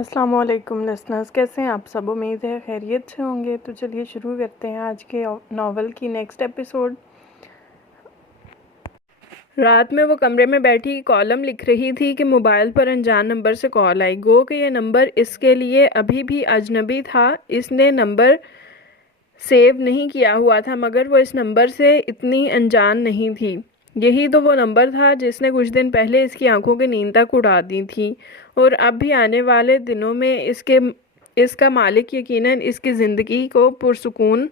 अस्सलाम वालेकुम लिसनर्स, कैसे हैं आप सब। उम्मीद है खैरियत से होंगे। तो चलिए शुरू करते हैं आज के नावल की नेक्स्ट एपिसोड। रात में वो कमरे में बैठी कॉलम लिख रही थी कि मोबाइल पर अनजान नंबर से कॉल आई। गो कि ये नंबर इसके लिए अभी भी अजनबी था। इसने नंबर सेव नहीं किया हुआ था, मगर वो इस नंबर से इतनी अनजान नहीं थी। यही तो वो नंबर था जिसने कुछ दिन पहले इसकी आंखों की नींद तक उड़ा दी थी, और अब भी आने वाले दिनों में इसका मालिक यकीनन इसकी ज़िंदगी को पुरसुकून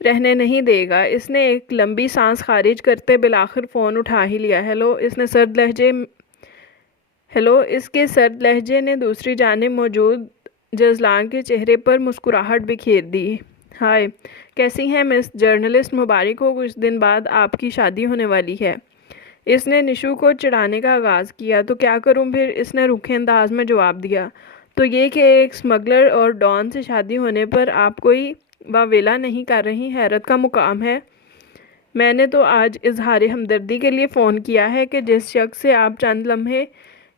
रहने नहीं देगा। इसने एक लंबी सांस खारिज करते बिलाखिर फ़ोन उठा ही लिया। हेलो, इसके सर्द लहजे ने दूसरी जानिब मौजूद जजलान के चेहरे पर मुस्कुराहट बिखेर दी। हाय, कैसी हैं मिस जर्नलिस्ट? मुबारक हो, कुछ दिन बाद आपकी शादी होने वाली है। इसने निशु को चिढ़ाने का आगाज़ किया। तो क्या करूं फिर? इसने रूखे अंदाज में जवाब दिया। तो ये कि एक स्मगलर और डॉन से शादी होने पर आप कोई वावेला नहीं कर रही, हैरत का मुकाम है। मैंने तो आज इजहार हमदर्दी के लिए फ़ोन किया है कि जिस शख्स से आप चंद लम्हे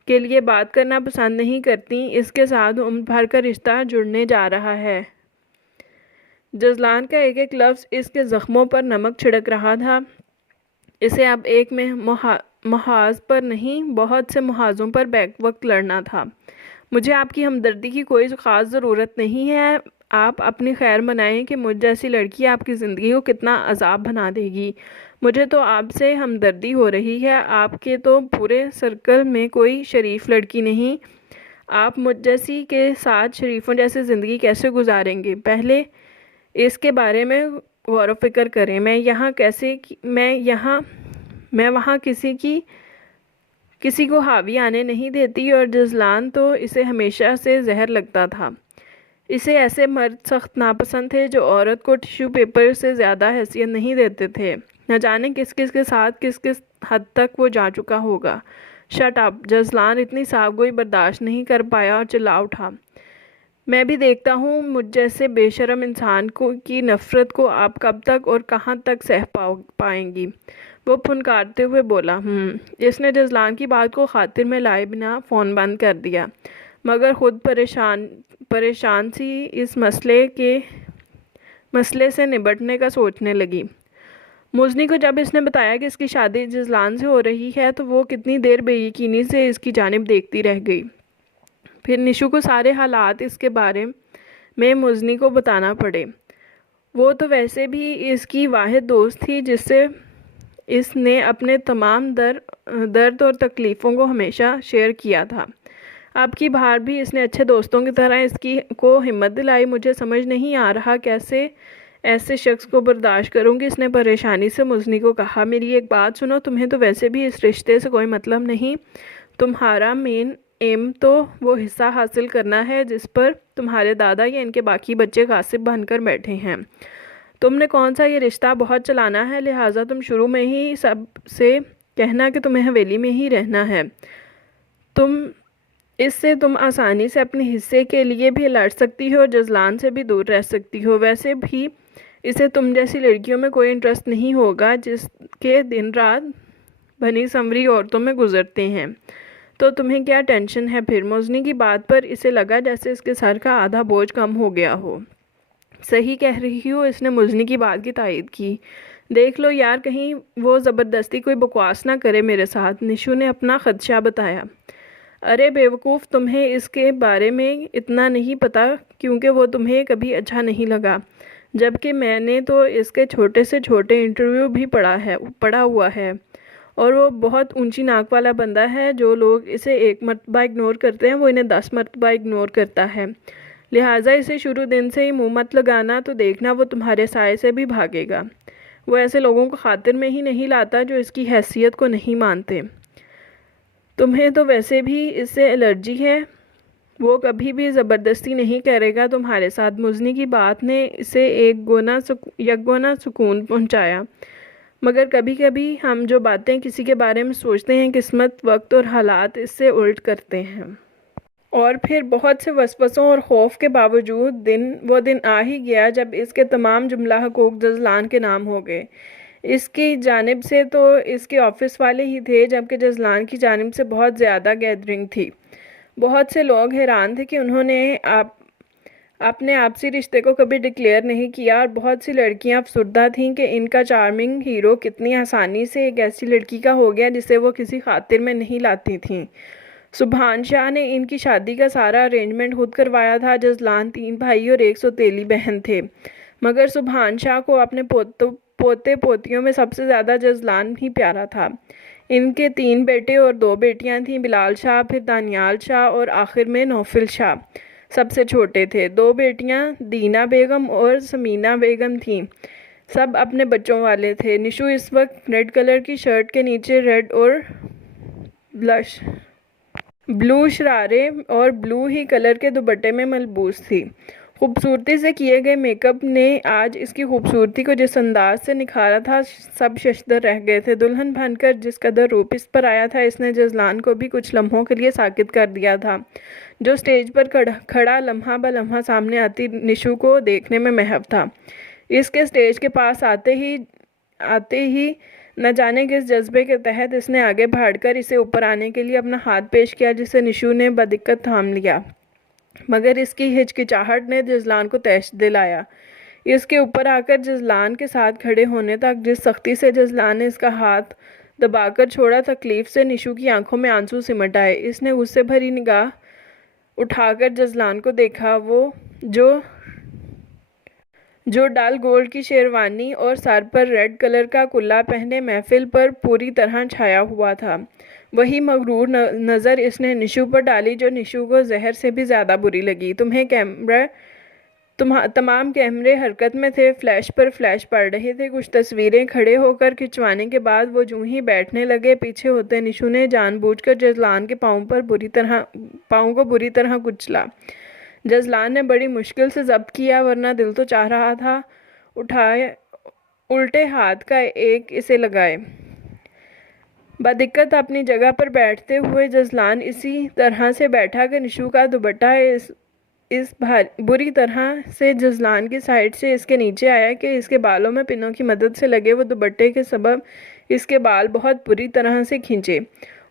के लिए बात करना पसंद नहीं करती, इसके साथ उम्र भर का रिश्ता जुड़ने जा रहा है। जजलान का एक एक लफ्ज़ इसके ज़ख्मों पर नमक छिड़क रहा था। इसे अब एक में महाज पर नहीं, बहुत से महाजों पर बैक वक्त लड़ना था। मुझे आपकी हमदर्दी की कोई ख़ास ज़रूरत नहीं है। आप अपनी खैर मनाएं कि मुझ जैसी लड़की आपकी ज़िंदगी को कितना अजाब बना देगी। मुझे तो आपसे हमदर्दी हो रही है। आपके तो पूरे सर्कल में कोई शरीफ लड़की नहीं। आप मुझ जैसी के साथ शरीफों जैसी ज़िंदगी कैसे गुजारेंगे? पहले इसके बारे में गौर फ़िक्र करें। मैं वहाँ किसी को हावी आने नहीं देती, और जजलान तो इसे हमेशा से जहर लगता था। इसे ऐसे मर्द सख्त नापसंद थे जो औरत को टिश्यू पेपर से ज़्यादा हैसियत नहीं देते थे। न जाने किस किस के साथ किस किस हद तक वो जा चुका होगा। Shut up! जजलान इतनी साफगोई बर्दाश्त नहीं कर पाया और चिल्ला उठा। मैं भी देखता हूँ मुझ जैसे बेशरम इंसान की नफ़रत को आप कब तक और कहाँ तक सह पाएंगी। वो फुनकारते हुए बोला। इसने जजलान की बात को खातिर में लाए बिना फ़ोन बंद कर दिया, मगर ख़ुद परेशान सी इस मसले से निपटने का सोचने लगी। मुजनी को जब इसने बताया कि इसकी शादी जजलान से हो रही है, तो वो कितनी देर बेयकीनी से इसकी जानिब देखती रह गई। फिर निशु को सारे हालात इसके बारे में मुजनी को बताना पड़े। वो तो वैसे भी इसकी वाहिद दोस्त थी जिससे इसने अपने तमाम दर्द और तकलीफ़ों को हमेशा शेयर किया था। अब की बार भी इसने अच्छे दोस्तों की तरह इसकी को हिम्मत दिलाई। मुझे समझ नहीं आ रहा कैसे ऐसे शख्स को बर्दाश्त करूंगी। इसने परेशानी से मुजनी को कहा। मेरी एक बात सुनो, तुम्हें तो वैसे भी इस रिश्ते से कोई मतलब नहीं। तुम्हारा मेन एम तो वो हिस्सा हासिल करना है जिस पर तुम्हारे दादा या इनके बाकी बच्चे गासिब बनकर बैठे हैं। तुमने कौन सा ये रिश्ता बहुत चलाना है, लिहाजा तुम शुरू में ही सब से कहना कि तुम्हें हवेली में ही रहना है। तुम आसानी से अपने हिस्से के लिए भी लड़ सकती हो और जजलान से भी दूर रह सकती हो। वैसे भी इसे तुम जैसी लड़कियों में कोई इंटरेस्ट नहीं होगा जिसके दिन रात बनी संवरी औरतों में गुजरते हैं। तो तुम्हें क्या टेंशन है फिर? मुजनी की बात पर इसे लगा जैसे इसके सर का आधा बोझ कम हो गया हो। सही कह रही हो, इसने मुजनी की बात की तायद की। देख लो यार, कहीं वो ज़बरदस्ती कोई बकवास ना करे मेरे साथ, निशु ने अपना खदशा बताया। अरे बेवकूफ़, तुम्हें इसके बारे में इतना नहीं पता क्योंकि वो तुम्हें कभी अच्छा नहीं लगा, जबकि मैंने तो इसके छोटे से छोटे इंटरव्यू भी पढ़ा हुआ है, और वो बहुत ऊंची नाक वाला बंदा है। जो लोग इसे एक मरतबा इग्नोर करते हैं वो इन्हें 10 मरतबा इग्नोर करता है। लिहाजा इसे शुरू दिन से ही मुँह मत लगाना, तो देखना वो तुम्हारे साए से भी भागेगा। वो ऐसे लोगों को खातिर में ही नहीं लाता जो इसकी हैसियत को नहीं मानते। तुम्हें तो वैसे भी इससे एलर्जी है। वो कभी भी ज़बरदस्ती नहीं करेगा तुम्हारे साथ। मुजनी की बात ने इसे एक गोना सुकून पहुंचाया। मगर कभी कभी हम जो बातें किसी के बारे में सोचते हैं, किस्मत, वक्त और हालात इससे उल्ट करते हैं। और फिर बहुत से वसवसों और खौफ के बावजूद वो दिन आ ही गया जब इसके तमाम जुमला हकूक जजलान के नाम हो गए। इसकी जानिब से तो इसके ऑफिस वाले ही थे, जबकि जजलान की जानिब से बहुत ज़्यादा गैदरिंग थी। बहुत से लोग हैरान थे कि उन्होंने अपने आपसी रिश्ते को कभी डिक्लेयर नहीं किया, और बहुत सी लड़कियां अफसुर्दा थीं कि इनका चार्मिंग हीरो कितनी आसानी से एक ऐसी लड़की का हो गया जिसे वो किसी खातिर में नहीं लाती थीं। सुभान शाह ने इनकी शादी का सारा अरेंजमेंट खुद करवाया था। जजलान 3 भाई और एक सौतेली बहन थे, मगर सुभान शाह को अपने पोते पोतियों में सबसे ज़्यादा जजलान ही प्यारा था। इनके 3 बेटे और 2 बेटियां थीं, बिलाल शाह, फिर दानियाल शाह और आखिर में नौफिल शाह सबसे छोटे थे। 2 बेटियां दीना बेगम और समीना बेगम थीं, सब अपने बच्चों वाले थे। निशु इस वक्त रेड कलर की शर्ट के नीचे रेड और ब्लू शरारे और ब्लू ही कलर के दुपट्टे में मलबूस थी। खूबसूरती से किए गए मेकअप ने आज इसकी खूबसूरती को जिस अंदाज से निखारा था, सब शशदर रह गए थे। दुल्हन बनकर जिस कदर रूप इस पर आया था, इसने जजलान को भी कुछ लम्हों के लिए साकित कर दिया था। जो स्टेज पर खड़ा लम्हा ब लम्हा सामने आती निशु को देखने में महव था। इसके स्टेज के पास आते ही न जाने किस जज्बे के तहत इसने आगे बढ़कर इसे ऊपर आने के लिए अपना हाथ पेश किया, जिसे निशु ने बदिक्कत थाम लिया, मगर इसकी हिचकिचाहट ने जजलान को तैश दिलाया। इसके ऊपर आकर जजलान के साथ खड़े होने तक जिस सख्ती से जजलान ने इसका हाथ दबाकर छोड़ा, तकलीफ से निशु की आंखों में आंसू सिमट आए। इसने गुस्से भरी निगाह उठाकर जजलान को देखा। वो जो डाल गोल्ड की शेरवानी और सर पर रेड कलर का कुल्ला पहने महफिल पर पूरी तरह छाया हुआ था, वही मगरूर नज़र इसने निशु पर डाली, जो निशु को जहर से भी ज़्यादा बुरी लगी। तमाम कैमरे हरकत में थे, फ्लैश पर फ्लैश पड़ रहे थे। कुछ तस्वीरें खड़े होकर खिंचवाने के बाद वो यूं ही बैठने लगे। पीछे होते निशु ने जानबूझकर जजलान के पाँव को बुरी तरह कुचला। जजलान ने बड़ी मुश्किल से जब्त किया, वरना दिल तो चाह रहा था उठाए उल्टे हाथ का एक इसे लगाए। बदिक्कत अपनी जगह पर बैठते हुए जजलान इसी तरह से बैठा कि निशु का दुपट्टा इस बुरी तरह से जजलान की साइड से इसके नीचे आया कि इसके बालों में पिनों की मदद से लगे वो दुपट्टे के सबब इसके बाल बहुत बुरी तरह से खींचे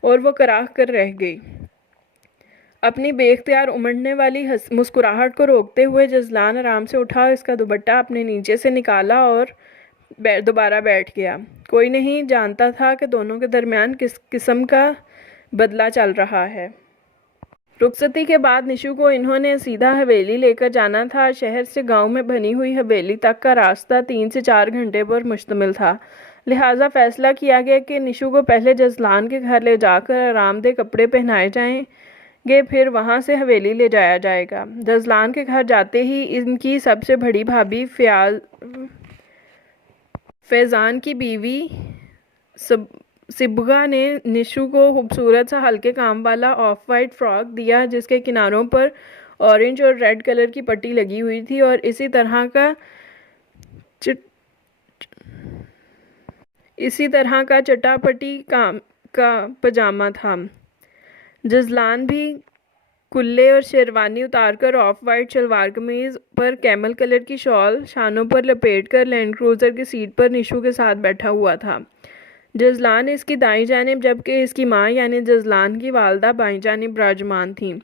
और वो कराह कर रह गई। अपनी बेख्तियार उमड़ने वाली मुस्कुराहट को रोकते हुए जजलान आराम से उठा, इसका दुपट्टा अपने नीचे से निकाला और दोबारा बैठ गया। कोई नहीं जानता था कि दोनों के दरमियान किस किस्म का बदला चल रहा है। रुखसती के बाद निशु को इन्होंने सीधा हवेली लेकर जाना था। शहर से गांव में बनी हुई हवेली तक का रास्ता 3 से 4 घंटे पर मुश्तमिल था, लिहाजा फैसला किया गया कि निशु को पहले जजलान के घर ले जाकर आरामदेह कपड़े पहनाए जाएंगे, फिर वहां से हवेली ले जाया जाएगा। जजलान के घर जाते ही इनकी सबसे बड़ी भाभी फैज़ान की बीवी सिबगा ने निशु को खूबसूरत सा हल्के काम वाला ऑफ वाइट फ्रॉक दिया, जिसके किनारों पर ऑरेंज और रेड कलर की पट्टी लगी हुई थी, और इसी तरह का चटापटी का पजामा था। जजलान भी कुल्ले और शेरवानी उतारकर ऑफ वाइट शलवार कमीज पर कैमल कलर की शॉल शानों पर लपेटकर लैंड क्रूज़र की सीट पर निशु के साथ बैठा हुआ था। जजलान इसकी दाईं जानिब, जबकि इसकी माँ यानी जजलान की वालदा बाईं जानिब विराजमान थीं।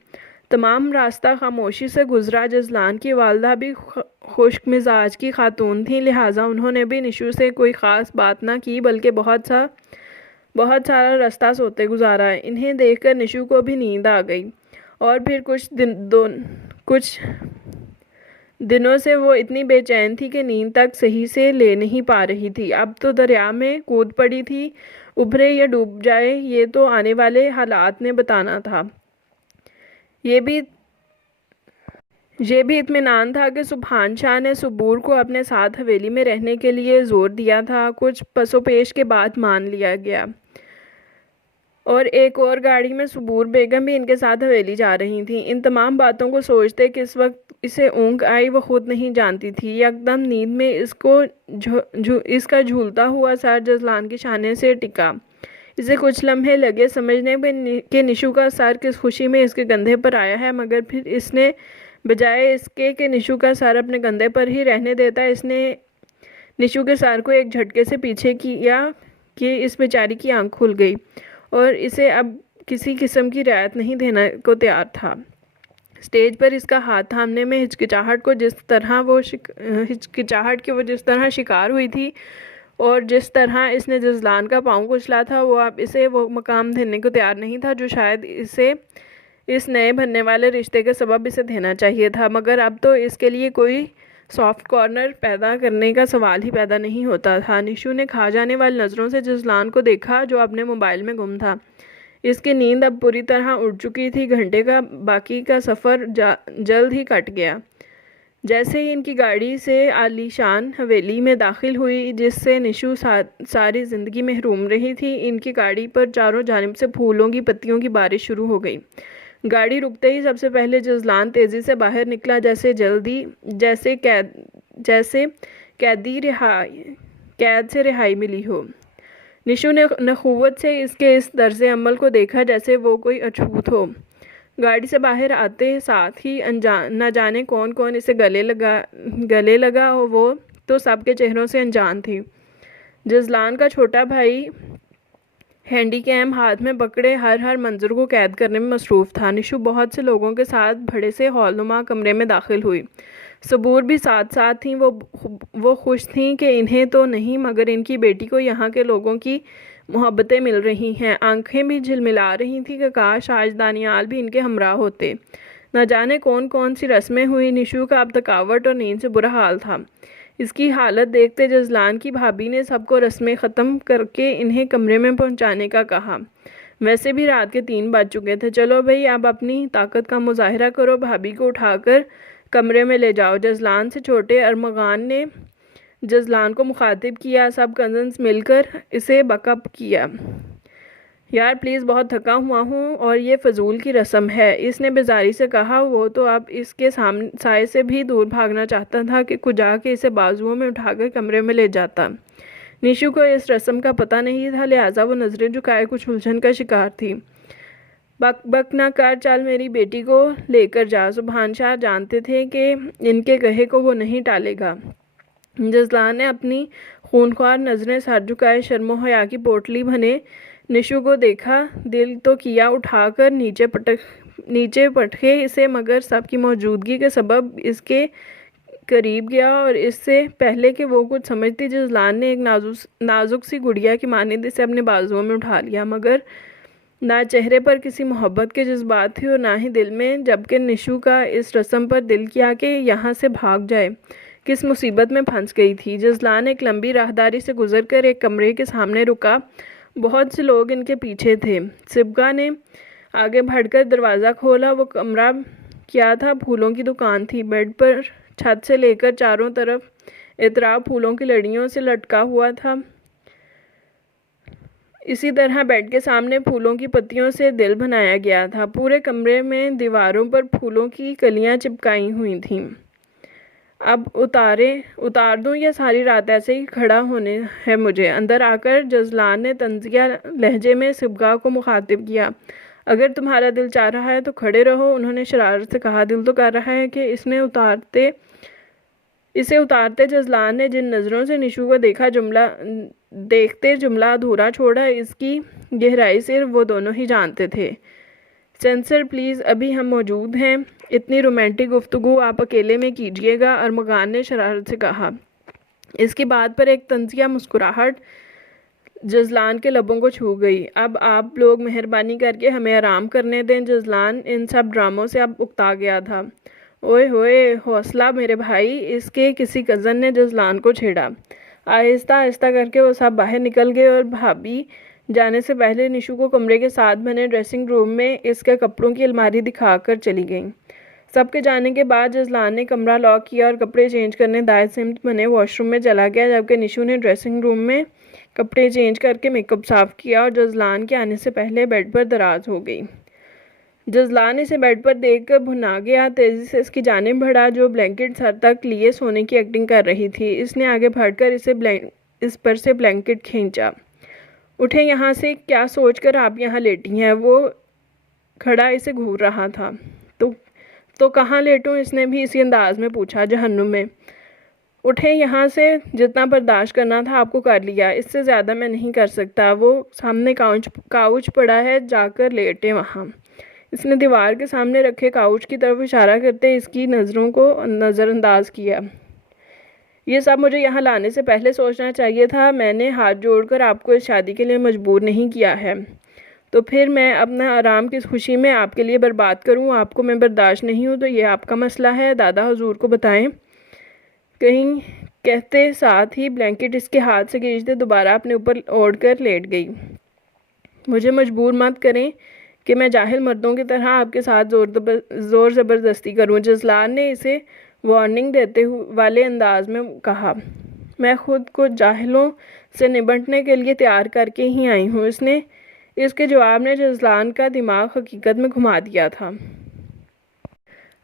तमाम रास्ता खामोशी से गुजरा। जजलान की वालदा भी खुश्क मिजाज की खातून थी, लिहाजा उन्होंने भी निशु से कोई ख़ास बात ना की, बल्कि बहुत सारा रास्ता सोते गुजारा। इन्हें देखकर निशु को भी नींद आ गई, और फिर कुछ दिनों से वो इतनी बेचैन थी कि नींद तक सही से ले नहीं पा रही थी। अब तो दरिया में कूद पड़ी थी, उभरे या डूब जाए ये तो आने वाले हालात ने बताना था। ये भी इत्मीनान था कि सुभान शाह ने सुबूर को अपने साथ हवेली में रहने के लिए ज़ोर दिया था। कुछ पसोपेश के बाद मान लिया गया, और एक और गाड़ी में सुबूर बेगम भी इनके साथ हवेली जा रही थी। इन तमाम बातों को सोचते कि इस वक्त इसे ऊँघ आई वो खुद नहीं जानती थी। एकदम नींद में इसका झूलता हुआ सर जजलान के शाने से टिका। इसे कुछ लम्हे लगे समझने में कि निशु का सर किस खुशी में इसके कंधे पर आया है, मगर फिर इसने बजाय इसके कि निशु का सर अपने कंधे पर ही रहने देता, इसने निशु के सर को एक झटके से पीछे किया कि इस बेचारी की आंख खुल गई और इसे अब किसी किस्म की रियायत नहीं देने को तैयार था। स्टेज पर इसका हाथ थामने में हिचकिचाहट के वो जिस तरह शिकार हुई थी और जिस तरह इसने जजलान का पाँव कुचला था, वो अब इसे वो मकाम देने को तैयार नहीं था जो शायद इसे इस नए बनने वाले रिश्ते के सबब इसे देना चाहिए था। मगर अब तो इसके लिए कोई सॉफ्ट कॉर्नर पैदा करने का सवाल ही पैदा नहीं होता था। निशु ने खा जाने वाली नज़रों से जजलान को देखा जो अपने मोबाइल में गुम था। इसकी नींद अब पूरी तरह उड़ चुकी थी। घंटे का बाकी का सफ़र जल्द ही कट गया। जैसे ही इनकी गाड़ी से आलीशान हवेली में दाखिल हुई जिससे निशु सारी ज़िंदगी महरूम रही थी, इनकी गाड़ी पर चारों जानिब से फूलों की पत्तियों की बारिश शुरू हो गई। गाड़ी रुकते ही सबसे पहले जजलान तेज़ी से बाहर निकला, जैसे कैद से रिहाई मिली हो। निशु ने नखुवत से इसके इस तर्ज़ अमल को देखा जैसे वो कोई अछूत हो। गाड़ी से बाहर आते साथ ही न जाने कौन कौन इसे गले लगा और वो तो सबके चेहरों से अनजान थी। जजलान का छोटा भाई हैंडीकैम हाथ में पकड़े हर मंजर को कैद करने में मसरूफ़ था। निशु बहुत से लोगों के साथ बड़े से हॉलनुमा कमरे में दाखिल हुई। सबूर भी साथ साथ थीं। वो खुश थीं कि इन्हें तो नहीं मगर इनकी बेटी को यहाँ के लोगों की मोहब्बतें मिल रही हैं। आंखें भी झिलमिला रही थीं कि काश आज दानियाल भी इनके हमरा होते। न जाने कौन कौन सी रस्में हुई। निशु का अब थकावट और नींद से बुरा हाल था। इसकी हालत देखते जजलान की भाभी ने सबको रस्में ख़त्म करके इन्हें कमरे में पहुंचाने का कहा। वैसे भी रात के 3 बज चुके थे। चलो भाई, अब अपनी ताकत का मुजाहिरा करो, भाभी को उठाकर कमरे में ले जाओ। जजलान से छोटे अरमगान ने जजलान को मुखातिब किया। सब कज़न्स मिलकर इसे बकअप किया। यार प्लीज़, बहुत थका हुआ हूँ और ये फजूल की रस्म है, इसने बेजारी से कहा। वो तो अब इसके साए से भी दूर भागना चाहता था कि कुजा के इसे बाजुओं में उठाकर कमरे में ले जाता। निशु को इस रस्म का पता नहीं था, लिहाजा वो नज़रें झुकाए कुछ उलझन का शिकार थी। बक बक ना कर, चल मेरी बेटी को लेकर जा। सुबहानशाह जानते थे कि इनके कहे को वो नहीं टालेगा। जजलान ने अपनी खूनख्वार नज़रें सर झुकाए शर्मो हया की पोटली बने निशु को देखा। दिल तो किया उठाकर नीचे पटके इसे, मगर सबकी मौजूदगी के सबब इसके करीब गया और इससे पहले कि वो कुछ समझती जजलान ने एक नाजुक सी गुड़िया की मानिंद इसे अपने बाजुओं में उठा लिया। मगर ना चेहरे पर किसी मोहब्बत के जज्बात थे और ना ही दिल में, जबकि निशु का इस रस्म पर दिल किया कि यहाँ से भाग जाए। किस मुसीबत में फंस गई थी। जजलान एक लंबी राहदारी से गुजरकर एक कमरे के सामने रुका। बहुत से लोग इनके पीछे थे। सिबका ने आगे बढ़कर दरवाज़ा खोला। वो कमरा क्या था? फूलों की दुकान थी। बेड पर छत से लेकर चारों तरफ इतराब फूलों की लड़ियों से लटका हुआ था। इसी तरह बेड के सामने फूलों की पत्तियों से दिल बनाया गया था। पूरे कमरे में दीवारों पर फूलों की कलियां चिपकाई हुई थीं। अब उतार दूं या सारी रात ऐसे ही खड़ा होने है मुझे? अंदर आकर जजलान ने तंजिया लहजे में सिबगा को मुखातिब किया। अगर तुम्हारा दिल चाह रहा है तो खड़े रहो, उन्होंने शरारत से कहा। दिल तो कर रहा है कि इसे उतारते जजलान ने जिन नज़रों से निशु को देखते जुमला अधूरा छोड़ा। इसकी गहराई सिर्फ वो दोनों ही जानते थे। सेंसर प्लीज़, अभी हम मौजूद हैं। इतनी रोमांटिक गुफ्तगू आप अकेले में कीजिएगा, अरमगान ने शरारत से कहा। इसकी बात पर एक तंजिया मुस्कुराहट जजलान के लबों को छू गई। अब आप लोग मेहरबानी करके हमें आराम करने दें। जजलान इन सब ड्रामों से अब उकता गया था। ओए होए, हौसला मेरे भाई, इसके किसी कज़न ने जजलान को छेड़ा। आहिस्ता आहिस्ता करके वो सब बाहर निकल गए और भाभी जाने से पहले निशु को कमरे के साथ बने ड्रेसिंग रूम में इसके कपड़ों की अलमारी दिखाकर चली गईं। सबके जाने के बाद जजलान ने कमरा लॉक किया और कपड़े चेंज करने दाएं सिमत बने वॉशरूम में चला गया, जबकि निशु ने ड्रेसिंग रूम में कपड़े चेंज करके मेकअप साफ़ किया और जजलान के आने से पहले बेड पर दराज हो गई। जजलान इसे बेड पर देखकर भुना गया। तेज़ी से इसकी जानिब बढ़ा जो ब्लैंकेट सर तक लिए सोने की एक्टिंग कर रही थी। इसने आगे बढ़कर इस पर से ब्लैंकेट खींचा। उठे यहाँ से, क्या सोचकर आप यहाँ लेटी हैं? वो खड़ा इसे घूर रहा था। तो कहाँ लेटूं? इसने भी इसी अंदाज में पूछा। जहन्नुम में। उठे यहाँ से, जितना बर्दाश्त करना था आपको कर लिया, इससे ज़्यादा मैं नहीं कर सकता। वो सामने काउच पड़ा है, जाकर लेटे वहाँ। इसने दीवार के सामने रखे काउच की तरफ इशारा करते इसकी नज़रों को नज़रअंदाज किया। ये सब मुझे यहाँ लाने से पहले सोचना चाहिए था। मैंने हाथ जोड़कर आपको इस शादी के लिए मजबूर नहीं किया है, तो फिर मैं अपना आराम किस खुशी में आपके लिए बर्बाद करूँ? आपको मैं बर्दाश्त नहीं हूँ तो ये आपका मसला है, दादा हुजूर को बताएं। कहीं कहते साथ ही ब्लैंकेट इसके हाथ से खींचते दोबारा अपने ऊपर ओढ़ कर लेट गई। मुझे मजबूर मत करें कि मैं जाहिल मर्दों की तरह आपके साथ ज़ोर ज़बरदस्ती करूं। जज़लान ने इसे वार्निंग देते वाले अंदाज में कहा। मैं खुद को जाहिलों से निपटने के लिए तैयार करके ही आई हूँ। इसके जवाब ने जज़लान का दिमाग हकीकत में घुमा दिया था।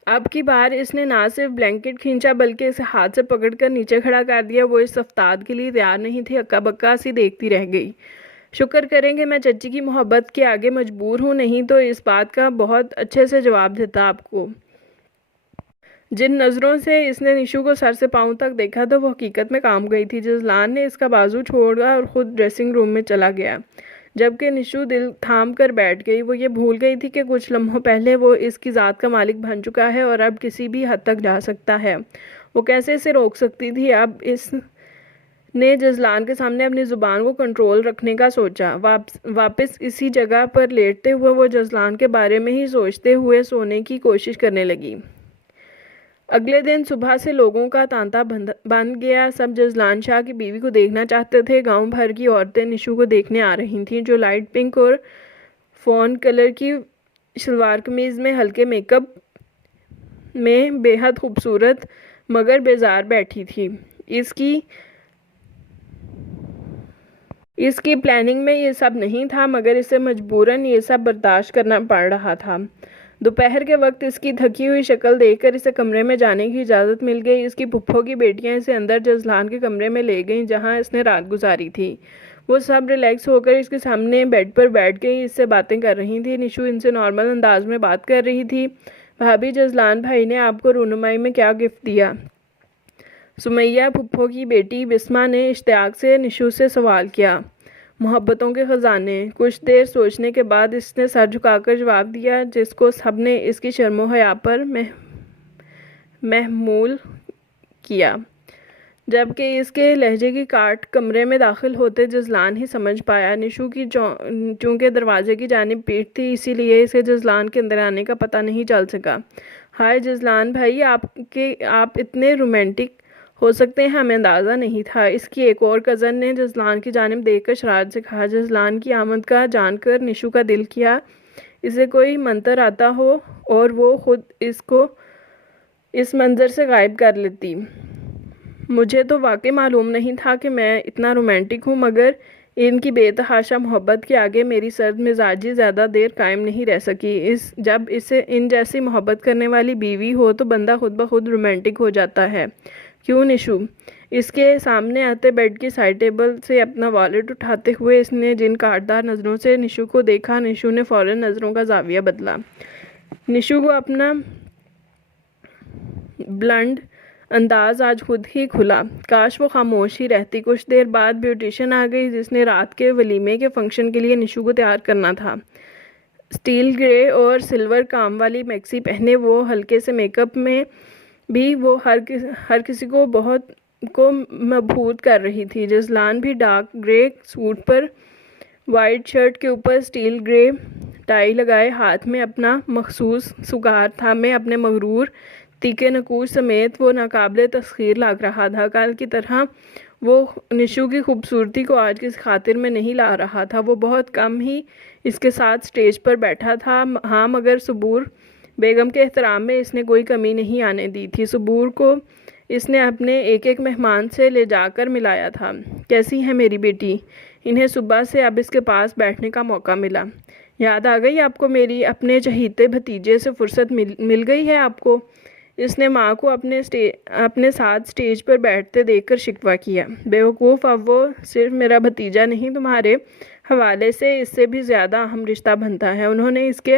अब की बार इसने ना सिर्फ ब्लैंकेट खींचा बल्कि इसे हाथ से पकड़कर नीचे खड़ा कर दिया। वो इस अफ्ताब के लिए तैयार नहीं थी, अक्का बक्का सी देखती रह गई। शुक्र करेंगे मैं चच्ची की मोहब्बत के आगे मजबूर हूँ, नहीं तो इस बात का बहुत अच्छे से जवाब देता आपको। जिन नज़रों से इसने निशु को सर से पाँव तक देखा तो वो हकीकत में काम गई थी। जज़लान ने इसका बाजू छोड़ा और ख़ुद ड्रेसिंग रूम में चला गया, जबकि निशु दिल थाम कर बैठ गई। वो ये भूल गई थी कि कुछ लम्हों पहले वो इसकी ज़ात का मालिक बन चुका है और अब किसी भी हद तक जा सकता है। वो कैसे इसे रोक सकती थी? अब इसने जज़लान के सामने अपनी ज़ुबान को कंट्रोल रखने का सोचा। वापस इसी जगह पर लेटते हुए वो जज़लान के बारे में ही सोचते हुए सोने की कोशिश करने लगी। अगले दिन सुबह से लोगों का तांता बन गया। सब जज़लान शाह की बीवी को देखना चाहते थे। गांव भर की औरतें निशु को देखने आ रही थीं, जो लाइट पिंक और फ़ॉन कलर की शलवार कमीज़ में हल्के मेकअप में बेहद खूबसूरत मगर बेजार बैठी थी। इसकी प्लानिंग में ये सब नहीं था, मगर इसे मजबूरन ये सब बर्दाश्त करना पड़ रहा था। दोपहर के वक्त इसकी थकी हुई शक्ल देखकर इसे कमरे में जाने की इजाज़त मिल गई। इसकी फुफ्फो की बेटियां इसे अंदर जज़लान के कमरे में ले गईं, जहां इसने रात गुजारी थी। वो सब रिलैक्स होकर इसके सामने बेड पर बैठ गई, इससे बातें कर रही थी। निशु इनसे नॉर्मल अंदाज में बात कर रही थी। भाभी, जज़लान भाई ने आपको रूनुमाई में क्या गिफ्ट दिया? सुमैया फुफ्फो की बेटी बिस्मा ने इश्तियाक से निशु से सवाल किया। मोहब्बतों के ख़जाने। कुछ देर सोचने के बाद इसने सर झुकाकर जवाब दिया, जिसको सबने इसकी शर्मो हया पर महमूल किया। जबकि इसके लहजे की काट कमरे में दाखिल होते जज़लान ही समझ पाया। निशु की चूँकि दरवाजे की जानिब पीठ थी, इसीलिए इसे जज़लान के अंदर आने का पता नहीं चल सका। हाय जज़लान भाई, आप इतने रोमांटिक हो सकते हैं, हमें अंदाज़ा नहीं था। इसकी एक और कज़न ने जज़लान की जानिब देखकर शरारत से कहा। जज़लान की आमद का जानकर निशु का दिल किया इसे कोई मंतर आता हो और वो खुद इसको इस मंज़र से गायब कर लेती। मुझे तो वाकई मालूम नहीं था कि मैं इतना रोमांटिक हूँ, मगर इनकी बेतहाशा मोहब्बत के आगे मेरी सर्द मिजाजी ज़्यादा देर कायम नहीं रह सकी। जब इसे इन जैसी मोहब्बत करने वाली बीवी हो तो बंदा खुद ब खुद रोमांटिक हो जाता है, क्यों निशु? इसके सामने आते बेड की साइड टेबल से अपना वॉलेट उठाते हुए इसने जिन काटदार नज़रों से निशु को देखा, निशु ने फ़ौरन नज़रों का जाविया बदला। निशु को अपना ब्लंड अंदाज आज खुद ही खुला। काश वो खामोश ही रहती। कुछ देर बाद ब्यूटिशियन आ गई, जिसने रात के वलीमे के फंक्शन के लिए निशु को तैयार करना था। स्टील ग्रे और सिल्वर काम वाली मैक्सी पहने वो हल्के से मेकअप में भी वो हर किसी को बहुत को मबहूत कर रही थी। जज़लान भी डार्क ग्रे सूट पर वाइट शर्ट के ऊपर स्टील ग्रे टाई लगाए हाथ में अपना मखसूस सुगार था में अपने मगरूर तीखे नकूश समेत वो नाकाबिले तस्खीर लग रहा था। कल की तरह वो निशु की खूबसूरती को आज किस खातिर में नहीं ला रहा था। वो बहुत कम ही इसके साथ स्टेज पर बैठा था। हाँ, मगर सबूर बेगम के एहतराम में इसने कोई कमी नहीं आने दी थी। सबूर को इसने अपने एक एक मेहमान से ले जाकर मिलाया था। कैसी है मेरी बेटी? इन्हें सुबह से अब इसके पास बैठने का मौका मिला। याद आ गई आपको मेरी अपने चहीते भतीजे से फुर्सत मिल गई है आपको? इसने माँ को अपने साथ स्टेज पर बैठते देखकर शिकवा किया। बेवकूफ़, अब वो सिर्फ मेरा भतीजा नहीं, तुम्हारे हवाले से इससे भी ज़्यादा अहम रिश्ता बनता है। उन्होंने इसके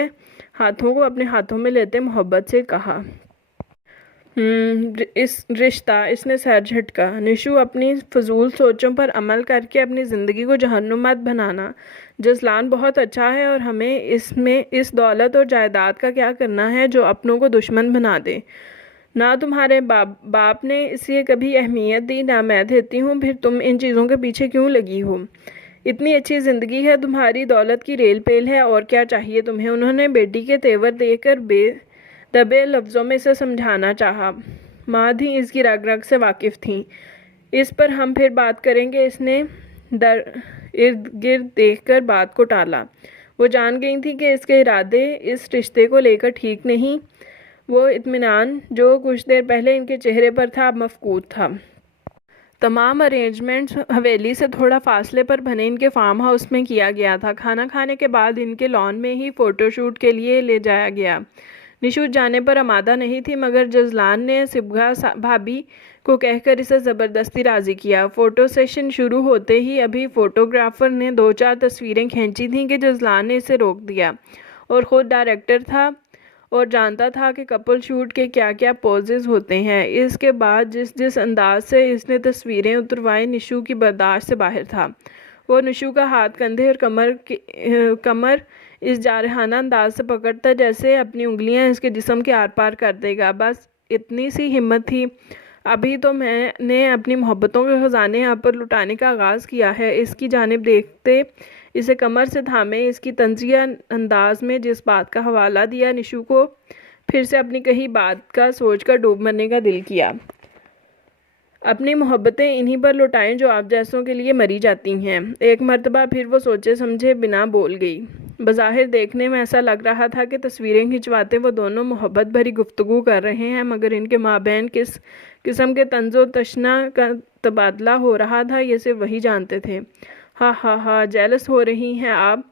हाथों को अपने हाथों में लेते मोहब्बत से कहा। इस रिश्ता, इसने सर झटका। निशु, अपनी फजूल सोचों पर अमल करके अपनी ज़िंदगी को जहन्नुम मत बनाना। जसलान बहुत अच्छा है और हमें इसमें इस दौलत और जायदाद का क्या करना है जो अपनों को दुश्मन बना दे। ना तुम्हारे बाप ने इसे कभी अहमियत दी, ना मैं देती हूँ, फिर तुम इन चीज़ों के पीछे क्यों लगी हो? इतनी अच्छी ज़िंदगी है तुम्हारी, दौलत की रेल पेल है, और क्या चाहिए तुम्हें? उन्होंने बेटी के तेवर देकर दबे लफ्ज़ों में इसे समझाना चाहा। माँ भी इसकी रग रग से वाकिफ़ थी। इस पर हम फिर बात करेंगे, इसने दर इर्द गिर्द देखकर बात को टाला। वो जान गई थी कि इसके इरादे इस रिश्ते को लेकर ठीक नहीं। वो इत्मीनान जो कुछ देर पहले इनके चेहरे पर था अब मफकूद था। तमाम अरेंजमेंट्स हवेली से थोड़ा फासले पर बने इनके फार्म हाउस में किया गया था। खाना खाने के बाद इनके लॉन में ही फ़ोटोशूट के लिए ले जाया गया। निशु जाने पर आमादा नहीं थी, मगर जजलान ने सिबगा भाभी को कहकर इसे ज़बरदस्ती राज़ी किया। फ़ोटो सेशन शुरू होते ही अभी फ़ोटोग्राफ़र ने 2-4 तस्वीरें खींची थीं कि जजलान ने इसे रोक दिया, और ख़ुद डायरेक्टर था और जानता था कि कपल शूट के क्या क्या पोजेस होते हैं। इसके बाद जिस अंदाज से इसने तस्वीरें उतरवाई, निशु की बर्दाश्त से बाहर था। वो निशु का हाथ कंधे और कमर इस जारहाना अंदाज से पकड़ता जैसे अपनी उंगलियां इसके जिस्म के आर पार कर देगा। बस इतनी सी हिम्मत थी। अभी तो मैंने अपनी मोहब्बतों के ख़जाने यहाँ पर लुटाने का आगाज़ किया है। इसकी जानिब देखते इसे कमर से थामे इसकी तंजिया अंदाज में जिस बात का हवाला दिया, निशु को फिर से अपनी कही बात का सोचकर डूब मरने का दिल किया। अपनी मोहब्बतें इन्हीं पर लुटाएं जो आप जैसों के लिए मरी जाती हैं। एक मर्तबा फिर वो सोचे समझे बिना बोल गई। बज़ाहिर देखने में ऐसा लग रहा था कि तस्वीरें खिंचवाते वो दोनों मोहब्बत भरी गुफ्तगू कर रहे हैं, मगर इनके माबैन किस किस्म के तंज़ो तशना का तबादला हो रहा था ये सिर्फ वही जानते थे। हा, जेलस हो रही हैं अब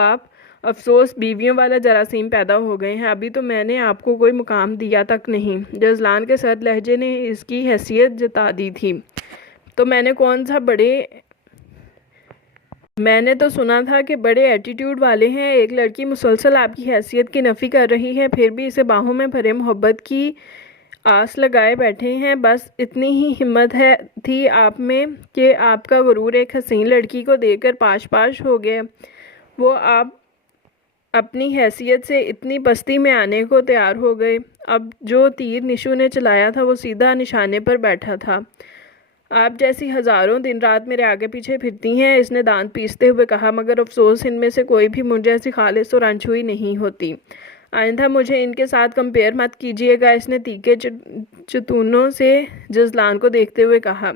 आप। अफसोस, बीवियों वाला जरासीम पैदा हो गए हैं। अभी तो मैंने आपको कोई मुकाम दिया तक नहीं। जजलान के सर्द लहजे ने इसकी हैसियत जता दी थी। तो मैंने तो सुना था कि बड़े एटीट्यूड वाले हैं। एक लड़की मुसलसल आपकी हैसियत की नफ़ी कर रही है, फिर भी इसे बाहों में भरे मोहब्बत की आस लगाए बैठे हैं। बस इतनी ही हिम्मत थी आप में कि आपका गुरूर एक हसीन लड़की को देकर पाश पाश हो गया। वो आप अपनी हैसियत से इतनी पस्ती में आने को तैयार हो गए। अब जो तीर निशु ने चलाया था वो सीधा निशाने पर बैठा था। आप जैसी हज़ारों दिन रात मेरे आगे पीछे फिरती हैं, इसने दांत पीसते हुए कहा, मगर अफसोस इनमें से कोई भी मुझे ऐसी खालिस और अनछुई नहीं होती। आइंदा मुझे इनके साथ कंपेयर मत कीजिएगा, इसने तीखे चतूनों से जजलान को देखते हुए कहा।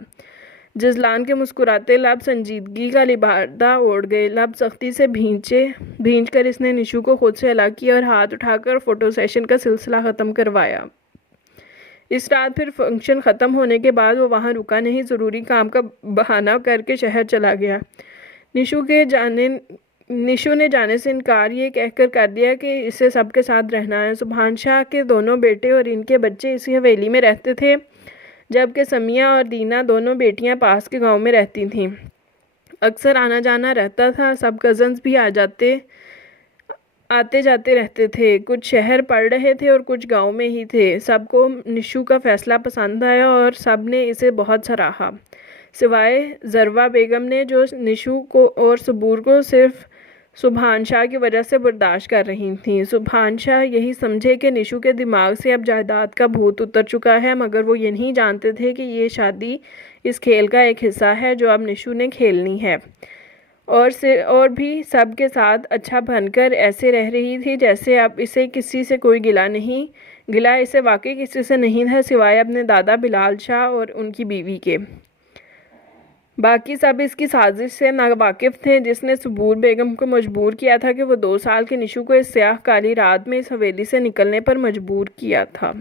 जजलान के मुस्कुराते लब संजीदगी का लिबादा ओढ़ गए। लब सख्ती से भींच कर इसने निशु को खुद से अलग किया और हाथ उठाकर फ़ोटो सेशन का सिलसिला ख़त्म करवाया। इस रात फिर फंक्शन ख़त्म होने के बाद वो वहाँ रुका नहीं, ज़रूरी काम का बहाना करके शहर चला गया। निशु ने जाने से इनकार ये कहकर कर दिया कि इसे सबके साथ रहना है। सुभान शाह के दोनों बेटे और इनके बच्चे इसी हवेली में रहते थे, जबकि समिया और दीना दोनों बेटियां पास के गांव में रहती थीं। अक्सर आना जाना रहता था। सब कज़न्स भी आते जाते रहते थे। कुछ शहर पढ़ रहे थे और कुछ गांव में ही थे। सबको निशु का फ़ैसला पसंद आया और सब ने इसे बहुत सराहा, सिवाय ज़रवा बेगम ने, जो निशु को और सबूर को सिर्फ सुभान शाह की वजह से बर्दाश्त कर रही थी। सुभान शाह यही समझे कि निशु के दिमाग से अब जायदाद का भूत उतर चुका है, मगर वो ये नहीं जानते थे कि ये शादी इस खेल का एक हिस्सा है जो अब निशु ने खेलनी है। और भी सब के साथ अच्छा बनकर ऐसे रह रही थी जैसे अब इसे किसी से कोई गिला नहीं। गिला इसे वाकई किसी से नहीं था, सिवाय अपने दादा बिलाल शाह और उनकी बीवी के। बाकी सब इसकी साजिश से नावाकिफ़ थे, जिसने सबूर बेगम को मजबूर किया था कि वो 2 साल की निशु को इस स्याह काली रात में इस हवेली से निकलने पर मजबूर किया था।